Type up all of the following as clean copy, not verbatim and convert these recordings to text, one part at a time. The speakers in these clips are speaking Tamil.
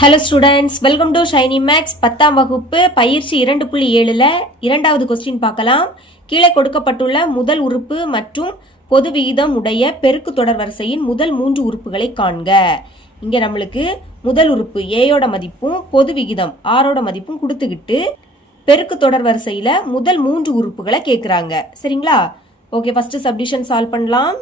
Hello students, welcome to Shiny Max 10ஆம் வகுப்பு பயிற்சி 2.7ல் இரண்டாவது கொஸ்டின் பார்க்கலாம். கீழே கொடுக்கப்பட்டுள்ள முதல் உறுப்பு மற்றும் பொது விகிதம் உடைய பெருக்கு தொடர் வரிசையின் முதல் 3 உறுப்புகளை காண்க. இங்கே நம்மளுக்கு முதல் உறுப்பு ஏயோட மதிப்பும் பொது விகிதம் ஆரோட மதிப்பும் கொடுத்துக்கிட்டு பெருக்கு தொடர் வரிசையில் முதல் 3 உறுப்புகளை கேட்குறாங்க. சரிங்களா? ஓகே, ஃபர்ஸ்ட் சப்டிவிஷன் சால்வ் பண்ணலாம்.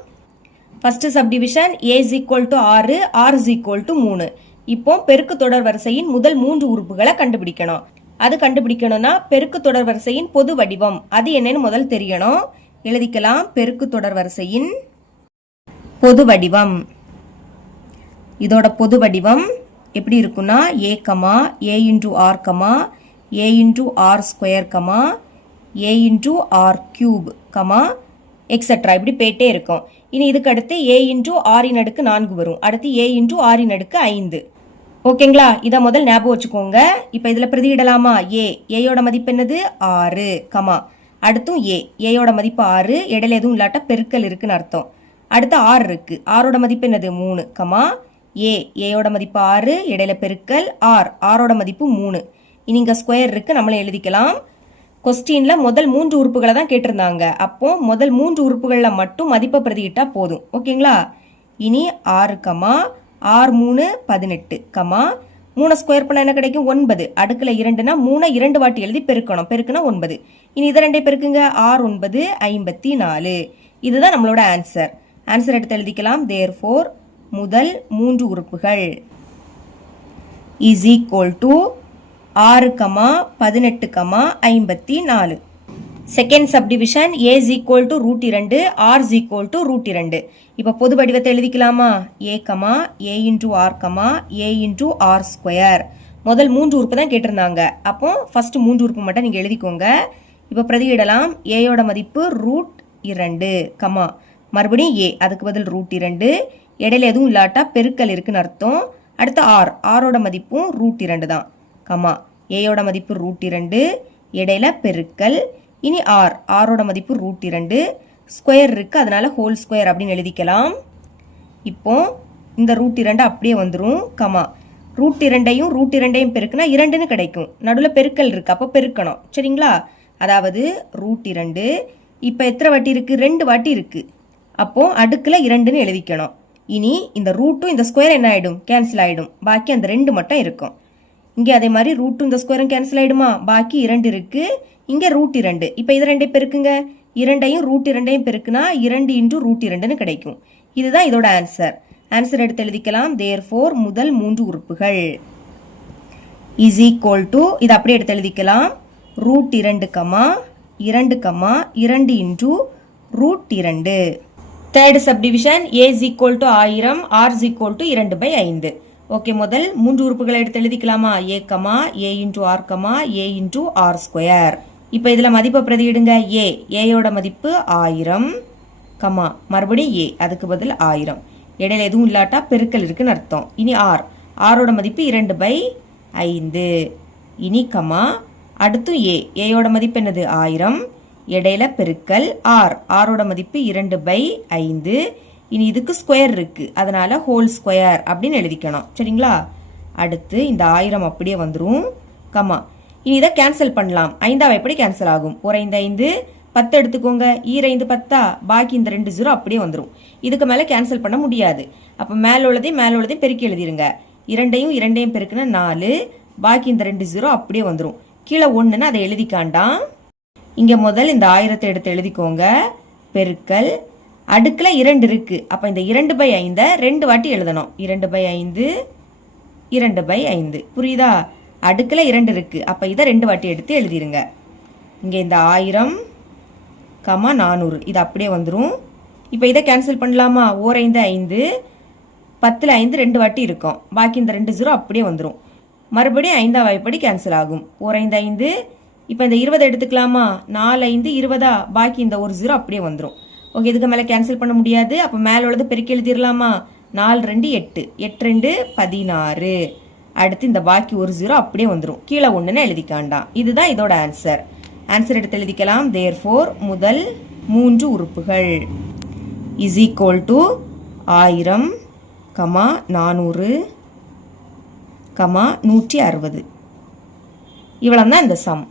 First subdivision a is equal to 6, r is equal to 3. இப்போ பெருக்கு தொடர் வரிசையின் முதல் 3 உறுப்புகளை கண்டுபிடிக்கணும். அது கண்டுபிடிக்கணும்னா பெருக்கு தொடர் வரிசையின் பொது வடிவம் அது என்னன்னு முதல் தெரியணும். எழுதிக்கலாம். பெருக்கு தொடர் வரிசையின் பொது வடிவம். இதோட பொது வடிவம் எப்படி இருக்குன்னா a, a into r, a into r square, a into r cube, etcetera இப்படி போயிட்டே இருக்கும். இனி இதுக்கு அடுத்து a into r இன் அடுக்கு 4 வரும். அடுத்து a into r இன் அடுக்கு 5. ஓகேங்களா? இதை முதல் ஞாபகம் வச்சுக்கோங்க. இப்போ இதில் பிரதியிடலாமா? ஏயோட மதிப்பு என்னது? 6, அடுத்தும் ஏயோட மதிப்பு 6, இடையில எதுவும் இல்லாட்ட பெருக்கல் இருக்குன்னு அர்த்தம். அடுத்து ஆர் இருக்கு. ஆரோட மதிப்பு என்னது? 3, ஏயோட மதிப்பு 6, இடையில பெருக்கல் ஆரோட மதிப்பு 3. இனி இங்கே ஸ்கொயர் இருக்கு, நம்மளே எழுதிக்கலாம். கொஸ்டின்ல முதல் 3 உறுப்புகளை தான் கேட்டிருந்தாங்க. அப்போ முதல் 3 உறுப்புகளில் மட்டும் மதிப்பை பிரதியிட்டா போதும். ஓகேங்களா? இனி 6, 6 3 18, 3 ஸ்கொயர் பண்ண என்ன கிடைக்கும்? 9. அடுக்குல 2னா 3 2 வாட்டி எழுதி பெருக்கணும். பெருக்குனா 9. இனி இதை ரெண்டே பெருக்குங்க. 6 9 54. இதுதான் நம்மளோட ஆன்சர். ஆன்சர் எடுத்து எழுதிக்கலாம். therefore முதல் 3 உறுப்புகள் is equal to 6, 18, 54. Second subdivision a is equal to √2, r is equal to √2. இப்போ பொது வடிவத்தை எழுதிக்கலாமா? a into r, a into r square. முதல் 3 உறுப்பு தான் கேட்டிருந்தாங்க. அப்போ ஃபர்ஸ்ட் 3 உறுப்பு மட்டும் நீங்கள் எழுதிக்கோங்க. இப்போ பிரதியிடலாம். ஏயோட மதிப்பு √2, மறுபடியும் a, அதுக்கு பதில் √2, இடையில எதுவும் இல்லாட்டா பெருக்கல் இருக்குன்னு அர்த்தம். அடுத்து ஆரோட மதிப்பும் √2 தான், ஏயோட மதிப்பு √2, இடையில பெருக்கல். இனி ஆரோட மதிப்பு √2, ஸ்கொயர் இருக்கு, அதனால ஹோல் ஸ்கொயர் அப்படின்னு எழுதிக்கலாம். இப்போ இந்த √2 அப்படியே வந்துடும், √2யும் √2யும் பெருக்குனா 2ன்னு கிடைக்கும். நடுவில் பெருக்கல் இருக்கு, அப்போ பெருக்கணும். சரிங்களா? அதாவது √2 இப்போ எத்தனை வாட்டி இருக்கு? 2 வாட்டி இருக்கு. அப்போ அடுக்குல 2ன்னு எழுதிக்கணும். இனி இந்த ரூட்டும் இந்த ஸ்கொயர் என்ன ஆயிடும்? கேன்சல் ஆயிடும். பாக்கி அந்த 2 மட்டும் இருக்கும். இங்கே அதே மாதிரி ரூட்டும் இந்த ஸ்கொயரும் கேன்சல் ஆயிடுமா? பாக்கி 2 இருக்கு. இங்கே √2. இப்போ இது 2 பெருக்குங்க. 2யும் √2யும் பெருக்குனா 2 into √2ன்னு கிடைக்கும். இதுதான் இதோட ஆன்சர். ஆன்சர் எடுத்து எழுதிக்கலாம். therefore முதல் 3 உறுப்புகள் is equal to, இது அப்படியே எடுத்து எழுதிக்கலாம். √2, 2, 2 into √2. Third subdivision a is equal to 1000, r is equal to 2/5. Okay, முதல் 3 உறுப்புகளை எடுத்து எழுதிக்கலாமா? a into r, a into r square. இப்போ இதில் மதிப்பை பிரதியிடுங்க. ஏயோட மதிப்பு 1000, மறுபடியும் அதுக்கு பதில் 1000, இடையில எதுவும் இல்லாட்டா பெருக்கல் இருக்குன்னு அர்த்தம். இனி ஆரோட மதிப்பு 2/5. இனி அடுத்து ஏயோட மதிப்பு என்னது? 1000, இடையில பெருக்கல் ஆரோட மதிப்பு 2/5. இனி இதுக்கு ஸ்கொயர் இருக்கு, அதனால ஹோல் ஸ்கொயர் அப்படின்னு எழுதிக்கணும். சரிங்களா? அடுத்து இந்த 1000 அப்படியே வந்துடும், இனி இதை கேன்சல் பண்ணலாம். 5ஆவை எப்படி கேன்சல் ஆகும்? 1 5 5 10 எடுத்துக்கோங்க. 5 10, பாக்கி இந்த 2 0 அப்படியே வந்துடும். இதுக்கு மேலே கேன்சல் பண்ண முடியாது. அப்போ மேலே உள்ளதையும் பெருக்கி எழுதிருங்க. 2யும் 2யும் பெருக்குன்னா 4, பாக்கி இந்த 2 0 அப்படியே வந்துடும். கீழே 1ன்னு அதை எழுதிக்காண்டாம். இங்கே முதல் இந்த 1000 எடுத்து எழுதிக்கோங்க. பெருக்கல் அடுக்குல 2 இருக்கு. அப்போ இந்த 2/5 2 வாட்டி எழுதணும். 2/5, 2/5. புரியுதா? அடுக்குல 2 இருக்கு. அப்போ இதை 2 வாட்டி எடுத்து எழுதிருங்க. இங்கே இந்த 1000, 400 இது அப்படியே வந்துடும். இப்போ இதை கேன்சல் பண்ணலாமா? 1 5 5, 10ல் 5 2 வாட்டி இருக்கும். பாக்கி இந்த 2 0 அப்படியே வந்துடும். மறுபடியும் 5ஆம் வாய்ப்படி கேன்சல் ஆகும். 1 5 5. இப்போ இந்த 20 எடுத்துக்கலாமா? 4 5 20, பாக்கி இந்த 1 0 அப்படியே வந்துடும். ஓகே, இதுக்கு மேலே கேன்சல் பண்ண முடியாது. அப்போ மேலே உள்ளது பெருக்கி எழுதிடலாமா? 4 2 8, 8 2 16. அடுத்து இந்த பாக்கி 1 0 அப்படியே வந்துடும். கீழே 1ன்னு எழுதிக்காண்டாம். இதுதான் இதோட ஆன்சர். ஆன்சர் எடுத்து எழுதிக்கலாம். therefore முதல் 3 உறுப்புகள் is equal to 1000, 400, 160. இவ்வளோ தான் இந்த சம்.